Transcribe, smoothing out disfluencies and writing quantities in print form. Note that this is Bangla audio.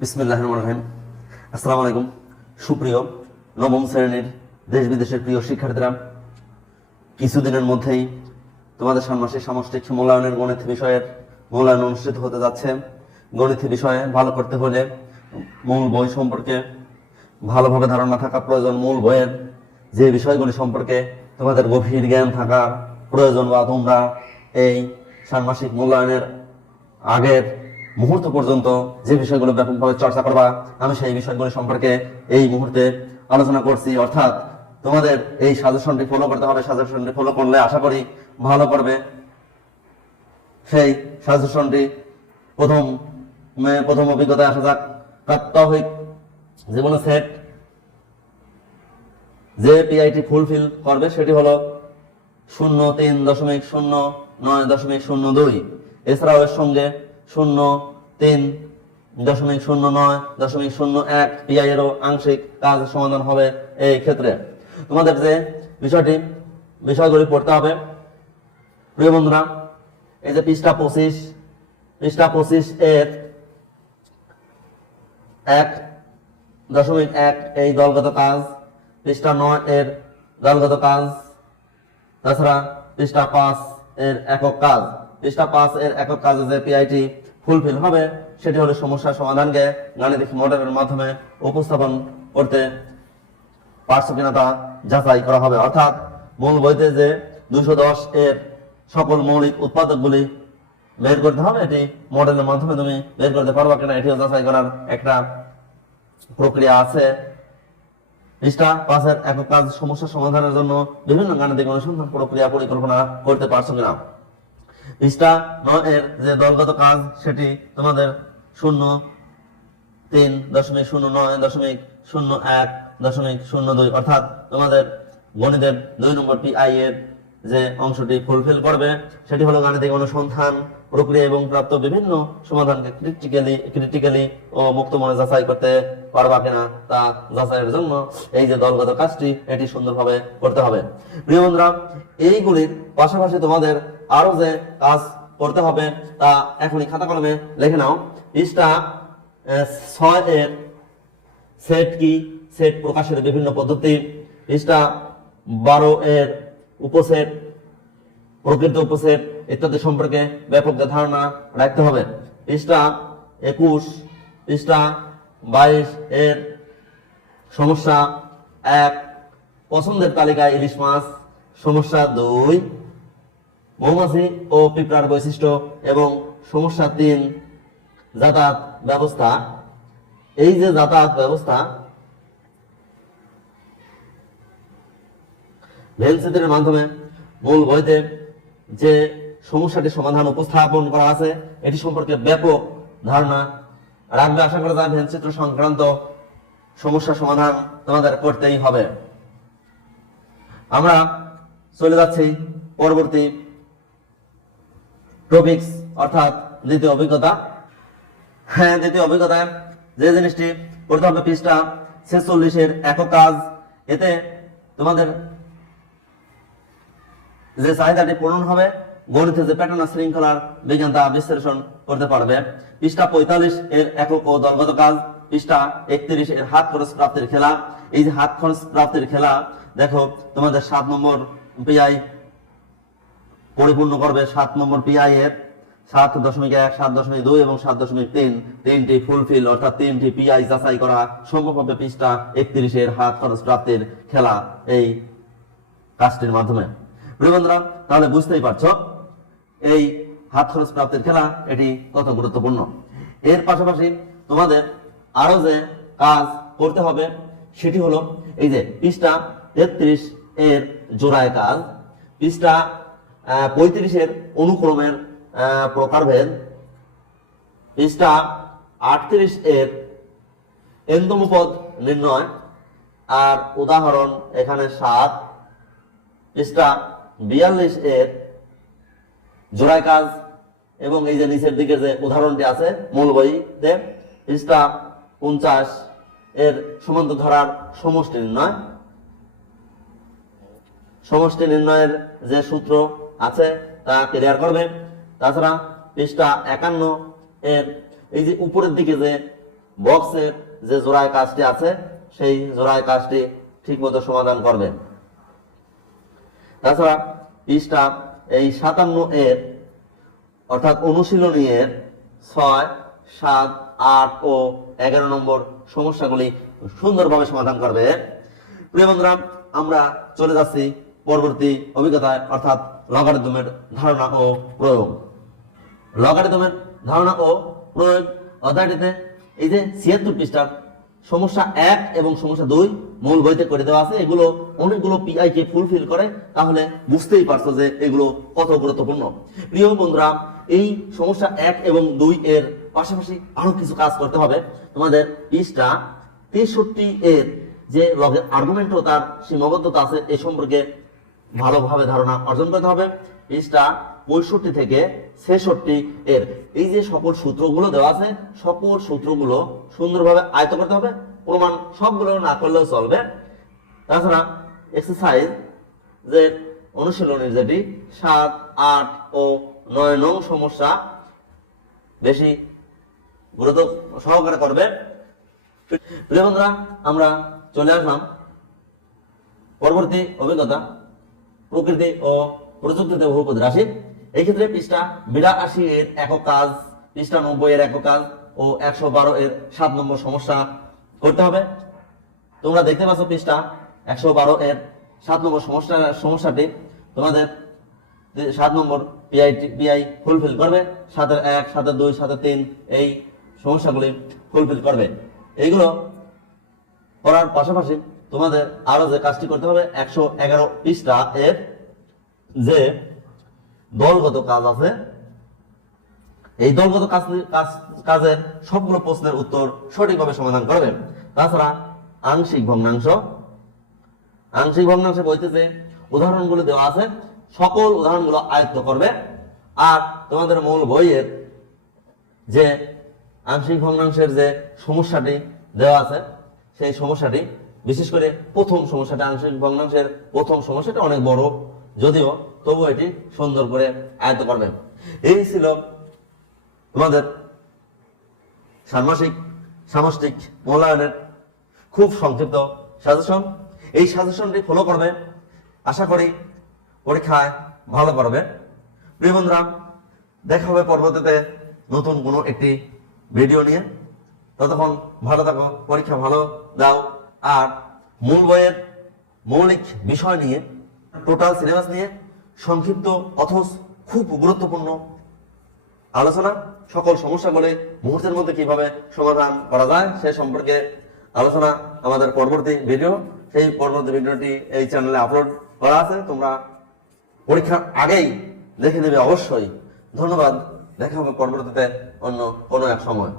বিসমিল্লাহির রহমানির রহিম। আসসালামু আলাইকুম। সুপ্রিয় নবম শ্রেণীর দেশ বিদেশের প্রিয় শিক্ষার্থীরা, কিছুদিনের মধ্যেই তোমাদের ষান্মাসিক সামষ্টিক মূল্যায়নের গণিত বিষয়ের মূল্যায়ন অনুষ্ঠিত হতে যাচ্ছে। গণিত বিষয়ে ভালো করতে হলে মূল বই সম্পর্কে ভালোভাবে ধারণা থাকা প্রয়োজন। মূল বইয়ের যে বিষয়গুলি সম্পর্কে তোমাদের গভীর জ্ঞান থাকার প্রয়োজন, বা তোমরা এই ষান্মাসিক মূল্যায়নের আগের মুহূর্ত পর্যন্ত যে বিষয়গুলো ব্যাপকভাবে চর্চা করবা, আমি সেই বিষয়গুলি সম্পর্কে এই মুহূর্তে আলোচনা করছি। অর্থাৎ তোমাদের এই সাজেশনটি ফলো করতে হবে। সাজেশনটি ফলো করলে আশা করি ভালো করবে। সেই সাজেশনটি প্রথম অভিজ্ঞতায় আসা যাক। প্রাত্যহিক জীবনে সেট যে পিআইটি ফুলফিল করবে সেটি হলো 03.09.02। এছাড়াও এর সঙ্গে 03.09.01 পিআই এরও আংশিক কাজ সমাধান হবে। এই ক্ষেত্রে তোমাদের যে বিষয়গুলি পড়তে হবে, প্রিয় বন্ধুরা, এই যে পৃষ্ঠা 25 এর 1.1 এই দলগত কাজ, পৃষ্ঠা 9 এর দলগত কাজ, তাছাড়া পৃষ্ঠা 5 এর একক কাজ। পৃষ্ঠা 5 এর একক কাজে যে পিআইটি ফুলফিল হবে সেটি হলো সমস্যা সমাধানকে গাণিতিক মডেলের মাধ্যমে উপস্থাপন করতে পারছো কিনা তা যাচাই করা হবে। অর্থাৎ মূল বইতে যে 210 এর সকল মৌলিক উৎপাদকগুলি বের করতে হবে, এটি মডেলের মাধ্যমে তুমি বের করতে পারবা কিনা এটিও যাচাই করার একটা প্রক্রিয়া আছে। পৃষ্ঠা 5 এর একক কাজ সমস্যা সমাধানের জন্য বিভিন্ন গাণিতিক অনুসন্ধান প্রক্রিয়া পরিকল্পনা করতে পারছো কিনা। পৃষ্ঠা 9 এর যে দলগত কাজ সেটি তোমাদের 03.09.01.02 অর্থাৎ তোমাদের গণিতের 2 নম্বর পিআই এর যে অংশটি ফুলফিল করবে সেটি হলো গাণিতিক অনুসন্ধান প্রক্রিয়া এবং প্রাপ্ত বিভিন্ন সমাধানকে ক্রিটিক্যালি ও মুক্ত মনে যাচাই করতে পারবা কিনা তা যাচাইয়ের জন্য এই যে দলগত কাজটি এটি সুন্দরভাবে করতে হবে। প্রিয় বন্ধুরা, এইগুলির পাশাপাশি তোমাদের আরো যে কাজ করতে হবে তা এখনই খাতা কলমে লিখে নাও। পৃষ্ঠা 6 এর সেট কি, সেট প্রকাশের বিভিন্ন পদ্ধতি। পৃষ্ঠা 12 এর উপসেট, প্রকৃত উপসেট ইত্যাদি সম্পর্কে ব্যাপক ধারণা রাখতে হবে। পৃষ্ঠা 21, পৃষ্ঠা 22 এর সমস্যা 1 পছন্দের তালিকায় ইলিশ মাছ, সমস্যা 2 মৌমাছি ও পিঁপড়ার বৈশিষ্ট্য এবং সমস্যা 3 যাতায়াত ব্যবস্থা। এই যে যাতায়াত ব্যবস্থা ভেনচিত্রের মাধ্যমে মূল বইতে যে সমস্যাটি সমাধান উপস্থাপন করা আছে এটি সম্পর্কে ব্যাপক ধারণা রাখবে। আশা করা যায় ভেনচিত্র সংক্রান্ত সমস্যা সমাধান তোমাদের করতেই হবে। আমরা চলে যাচ্ছি পরবর্তী টপিকস অর্থাৎ দ্বিতীয় অভিজ্ঞতা। দ্বিতীয় অভিজ্ঞতায় যে জিনিসটি করতে হবে পৃষ্ঠা 46 এর একক কাজ। এতে তোমাদের যে চাহিদাটি পূরণ হবে, গণিতে যে প্যাটার্ন শৃঙ্খলার বিজ্ঞান তা বিশ্লেষণ করতে পারবে। পৃষ্ঠা 45 এর একক ও দলগত কাজ। পৃষ্ঠা 31 এর হাত খরচ প্রাপ্তির খেলা। এই যে হাত খরচ প্রাপ্তির খেলা, দেখো তোমাদের 7 নম্বর পিআই পরিপূর্ণ করবে। 7 নম্বর পিআই এর 7.1, 7.2 এবং 7.3 তিনটি ফুলফিল অর্থাৎ তিনটি পিআই যাচাই করা সম্ভব হবে পৃষ্ঠা 31 এর হাত খরচ প্রাপ্তির খেলা এই কাজটির মাধ্যমে। প্রিয় বন্ধুরা, তাহলে বুঝতেই পারছো এই হাত খরচ প্রাপ্তির খেলা এটি কত গুরুত্বপূর্ণ। এর পাশাপাশি তোমাদের আরো যে কাজ করতে হবে সেটি হলো এই যে পৃষ্ঠা 33 এর জোড়ায় কাজ, পৃষ্ঠা 35 এর অনুক্রমের প্রকারভেদ, পৃষ্ঠা 38 এর এন্দমপদ নির্ণয় আর উদাহরণ এখানে 7, পৃষ্ঠা 42 এর জোড়ায় কাজ এবং এই যে নিচের দিকে যে উদাহরণটি আছে মূল বইতে, পৃষ্ঠা 50 এর সমান্ত ধারার সমষ্টি নির্ণয়। সমষ্টি নির্ণয়ের যে সূত্র আছে তা ক্লিয়ার করবে। তাছাড়া পৃষ্ঠা 51 এর এই যে উপরের দিকে যে বক্সের যে জোড়ায় কাজটি আছে সেই জোড়ায় কাজটি ঠিক মতো সমাধান করবে। তাছাড়া পৃষ্ঠা এই 57 এর অর্থাৎ অনুশীলনী এর 6, 7, 8 ও 11 নম্বর সমস্যাগুলি সুন্দরভাবে সমাধান করবে। প্রিয় বন্ধুরা, আমরা চলে যাচ্ছি পরবর্তী অভিজ্ঞতায়, অর্থাৎ লগারিদমের ধারণা ও প্রয়োগ। লগারিদমের ধারণা ও প্রয়োগ অধ্যায়টিতে এই যে 76 পৃষ্ঠার সমস্যা 1 এবং সমস্যা 2 মূল বইতে করে দেওয়া আছে। এগুলো অনেকগুলো পিআই কে ফুলফিল করে, তাহলে বুঝতেই পারছো যে এগুলো কত গুরুত্বপূর্ণ। প্রিয় বন্ধুরা, এই সমস্যা 1 এবং 2 এর পাশাপাশি আরো কিছু কাজ করতে হবে। তোমাদের পৃষ্ঠা 63 এর যে লগের আর্গুমেন্ট ও তার সীমাবদ্ধতা আছে এই সম্পর্কে ভালোভাবে ধারণা অর্জন করতে হবে। পৃষ্ঠা 65 থেকে 66 এর এই যে সকল সূত্রগুলো দেওয়া আছে, সকল সূত্রগুলো সুন্দরভাবে আয়ত্ত করতে হবে। প্রমাণ সবগুলো না করলেও চলবে। তাছাড়া এক্সারসাইজ যে অনুশীলনের যেটি 7, 8 ও 9 নং সমস্যা বেশি গুরুত্ব সহকারে করবে। প্রিয় বন্ধুরা, আমরা চলে আসলাম পরবর্তী অভিজ্ঞতা, প্রকৃতি ও প্রযুক্তিতে বহুপদ রাশি। এই ক্ষেত্রে পৃষ্ঠা 82 এর একক কাজ, পৃষ্ঠা 90 এর একক কাজ ও 112 এর 7 নম্বর সমস্যা করতে হবে। তোমরা দেখতে পাচ্ছ পৃষ্ঠা 112 এর 7 নম্বর সমস্যাটি তোমাদের 7 নম্বর পিআই ফুলফিল করবে। 7 এর 1, 7 এর 2, 7 এর 3 এই সমস্যাগুলি ফুলফিল করবে। এইগুলো করার পাশাপাশি তোমাদের আরো যে কাজটি করতে হবে, 111 পৃষ্ঠা এর যে দলগত কাজ আছে, এই দলগত কাজের সবগুলো প্রশ্নের উত্তর সঠিকভাবে সমাধান করবে। তাছাড়া আংশিক ভগ্নাংশে বইতে যে উদাহরণগুলো দেওয়া আছে সকল উদাহরণগুলো আয়ত্ত করবে। আর তোমাদের মূল বইয়ের যে আংশিক ভগ্নাংশের যে সমস্যাটি দেওয়া আছে সেই সমস্যাটি, বিশেষ করে প্রথম সমস্যাটা, আংশিক ভগ্নাংশের প্রথম সমস্যাটা অনেক বড়, যদিও তবু এটি সুন্দর করে আয়ত্ত করবেন। এই ছিল তোমাদের সামষ্টিক মূল্যায়নের খুব সংক্ষিপ্ত সাজেশন। এই সাজেশনটি ফলো করবে, আশা করি পরীক্ষায় ভালো করবে। প্রিয় বন্ধুরা, দেখা হবে পরবর্তীতে নতুন কোনো একটি ভিডিও নিয়ে। ততক্ষণ ভালো থাকো, পরীক্ষা ভালো দাও। আর মূল বইয়ের মৌলিক বিষয় নিয়ে, টোটাল সিলেবাস নিয়ে সংক্ষিপ্ত অথচ খুব গুরুত্বপূর্ণ আলোচনা, সকল সমস্যাগুলি মুহূর্তের মধ্যে কিভাবে সমাধান করা যায় সে সম্পর্কে আলোচনা আমাদের পরবর্তী ভিডিও। সেই পরবর্তী ভিডিওটি এই চ্যানেলে আপলোড করা আছে, তোমরা পরীক্ষার আগেই দেখে নেবে অবশ্যই। ধন্যবাদ, দেখা হবে পরবর্তীতে অন্য কোনো এক সময়।